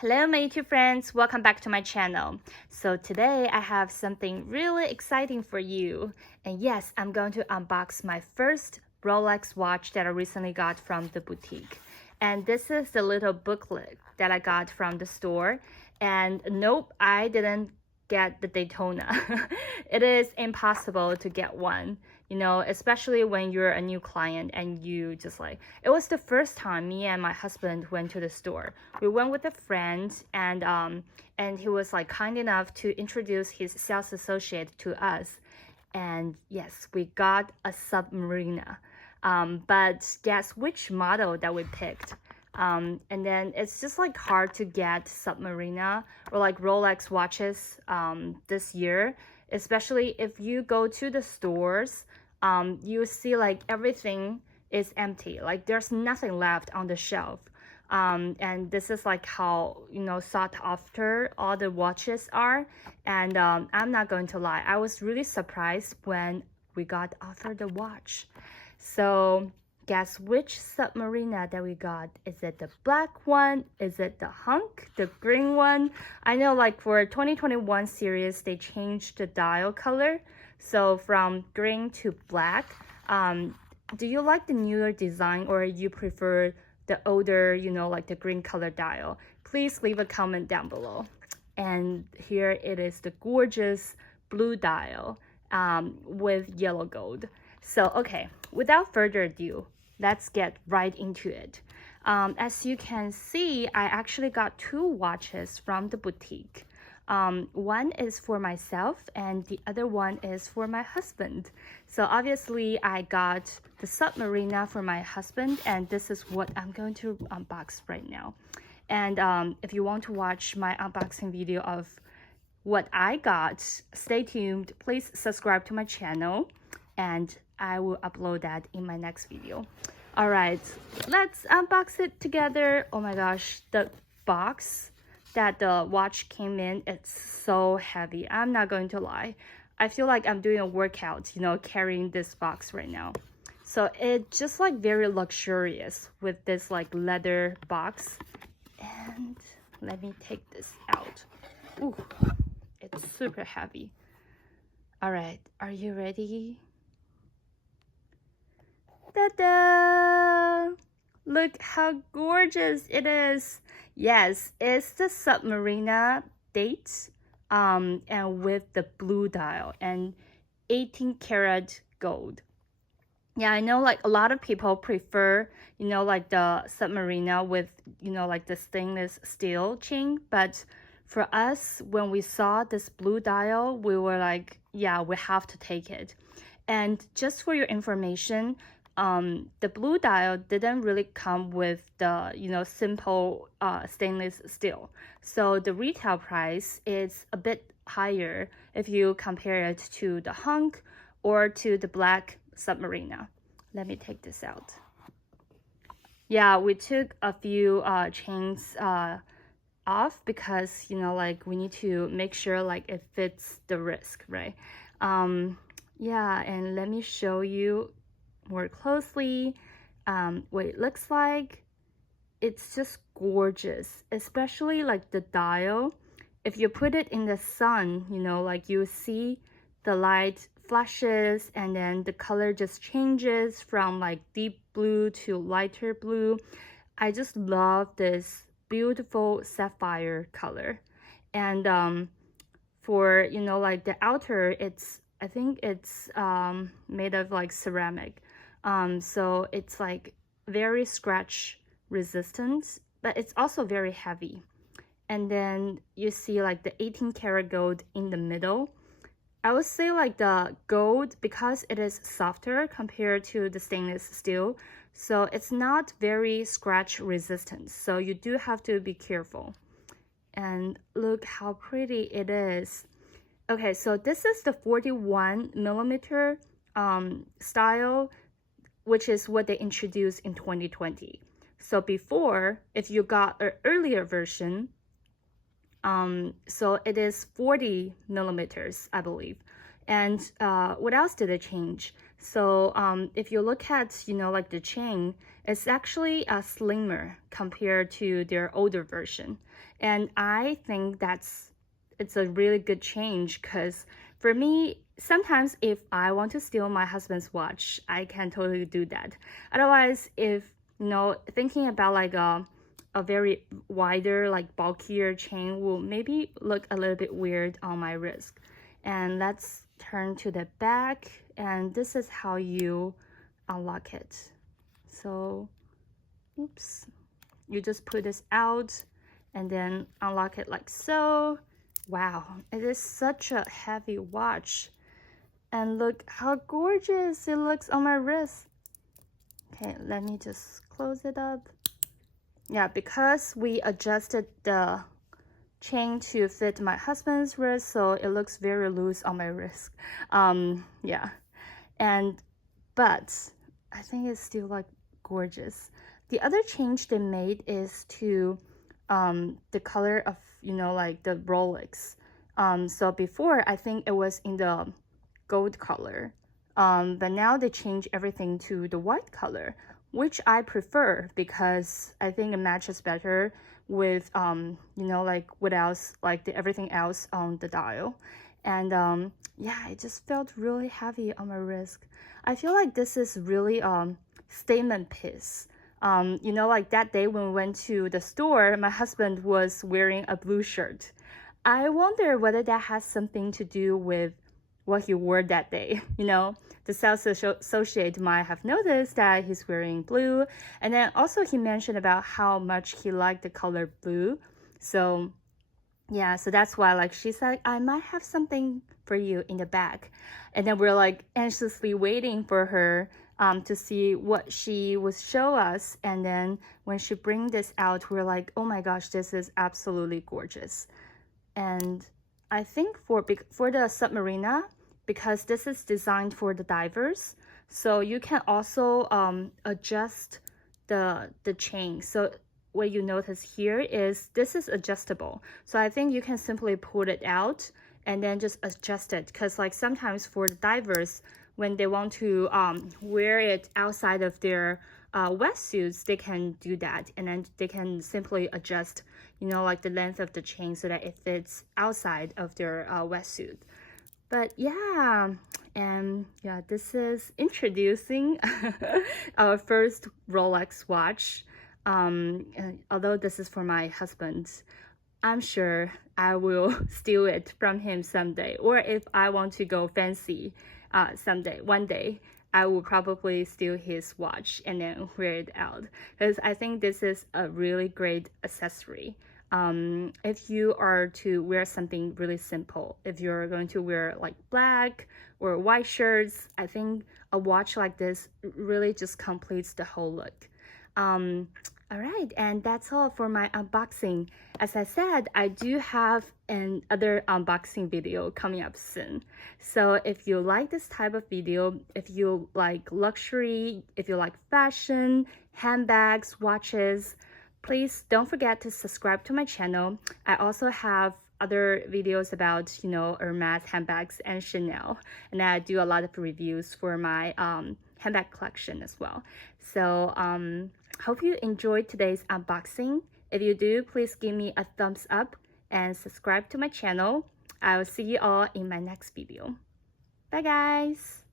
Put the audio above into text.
Hello my YouTube friends, welcome back to my channel. So today I have something really exciting for you. And yes, I'm going to unbox my first Rolex watch that I recently got from the boutique. And this is the little booklet that I got from the store. And nope, I didn't get the Daytona. It is impossible to get one, you know, especially when you're a new client and you just like, it was the first time me and my husband went to the store. We went with a friend and he was like kind enough to introduce his sales associate to us. And yes, we got a Submariner. But guess which model that we picked? And then it's just like hard to get Submariner or like Rolex watches this year, especially if you go to the stores, you see like everything is empty, like there's nothing left on the shelf. And this is like how, you know, sought after all the watches are. And I'm not going to lie, I was really surprised when we got offered the watch. So guess which Submariner that we got? Is it the black one? Is it the hunk, the green one? I know like for 2021 series, they changed the dial color. So from green to black. Do you like the newer design or you prefer the older, you know, like the green color dial? Please leave a comment down below. And here it is, the gorgeous blue dial with yellow gold. So, okay, without further ado, let's get right into it. As you can see, I actually got two watches from the boutique. One is for myself and the other one is for my husband. So obviously I got the Submariner for my husband, and this is what I'm going to unbox right now. And if you want to watch my unboxing video of what I got, stay tuned. Please subscribe to my channel and I will upload that in my next video. All right, let's unbox it together. Oh my gosh, the box that the watch came in, it's so heavy. I'm not going to lie. I feel like I'm doing a workout, you know, carrying this box right now. So it's just like very luxurious with this like leather box. And let me take this out. Ooh, it's super heavy. All right, are you ready? Ta-da! Look how gorgeous it is. Yes, it's the Submariner date and with the blue dial and 18 karat gold. Yeah, I know like a lot of people prefer, you know, like the Submariner with, you know, like the stainless steel chain. But for us, when we saw this blue dial, we were like, yeah, we have to take it. And just for your information, the blue dial didn't really come with the, you know, simple stainless steel. So the retail price is a bit higher if you compare it to the hunk or to the black Submariner. Let me take this out. Yeah, we took a few chains off because, you know, like we need to make sure like it fits the risk, right? Yeah, and let me show you more closely what it looks like. It's just gorgeous, especially like the dial. If you put it in the sun, you know, like you see the light flashes and then the color just changes from like deep blue to lighter blue. I just love this beautiful sapphire color. And for, you know, like the outer, I think it's made of like ceramic. So it's like very scratch resistant, but it's also very heavy. And then you see like the 18 karat gold in the middle. I would say like the gold, because it is softer compared to the stainless steel, so it's not very scratch resistant. So you do have to be careful. And look how pretty it is. Okay, so this is the 41 millimeter style, which is what they introduced in 2020. So before, if you got an earlier version, so it is 40 millimeters, I believe. And what else did they change? So if you look at, you know, like the chain, it's actually slimmer compared to their older version. And I think it's a really good change, because for me, sometimes if I want to steal my husband's watch, I can totally do that. Otherwise, if, you know, thinking about like a very wider, like bulkier chain will maybe look a little bit weird on my wrist. And let's turn to the back, and this is how you unlock it. So, oops, you just put this out and then unlock it like so. Wow, it is such a heavy watch. And look how gorgeous it looks on my wrist. Okay, let me just close it up. Yeah, because we adjusted the chain to fit my husband's wrist, so it looks very loose on my wrist. Yeah, but I think it's still like gorgeous. The other change they made is to the color of, you know, like the Rolex. So before, I think it was in the gold color, but now they changed everything to the white color, which I prefer because I think it matches better with you know, like what else, like everything else on the dial. And yeah, it just felt really heavy on my wrist. I feel like this is really statement piece. You know, like that day when we went to the store, my husband was wearing a blue shirt. I wonder whether that has something to do with what he wore that day. You know, the sales associate might have noticed that he's wearing blue. And then also he mentioned about how much he liked the color blue. So yeah, so that's why, like, she said, I might have something for you in the bag. And then we're like anxiously waiting for her to see what she would show us. And then when she bring this out, we're like, oh my gosh, this is absolutely gorgeous. And I think for the Submariner, because this is designed for the divers, so you can also adjust the chain. So what you notice here is this is adjustable. So I think you can simply pull it out and then just adjust it, because like sometimes for the divers, when they want to wear it outside of their wetsuits, they can do that, and then they can simply adjust, you know, like the length of the chain so that it fits outside of their wetsuit. But yeah, and yeah, this is introducing our first Rolex watch. Although this is for my husband, I'm sure I will steal it from him someday. Or if I want to go fancy one day, I will probably steal his watch and then wear it out, because I think this is a really great accessory. If you are to wear something really simple, if you're going to wear like black or white shirts, I think a watch like this really just completes the whole look. All right, and that's all for my unboxing. As I said, I do have another unboxing video coming up soon. So if you like this type of video, if you like luxury, if you like fashion, handbags, watches, please don't forget to subscribe to my channel. I also have other videos about, you know, Hermes handbags and Chanel, and I do a lot of reviews for my handbag collection as well. So hope you enjoyed today's unboxing. If you do, please give me a thumbs up and subscribe to my channel. I will see you all in my next video. Bye guys!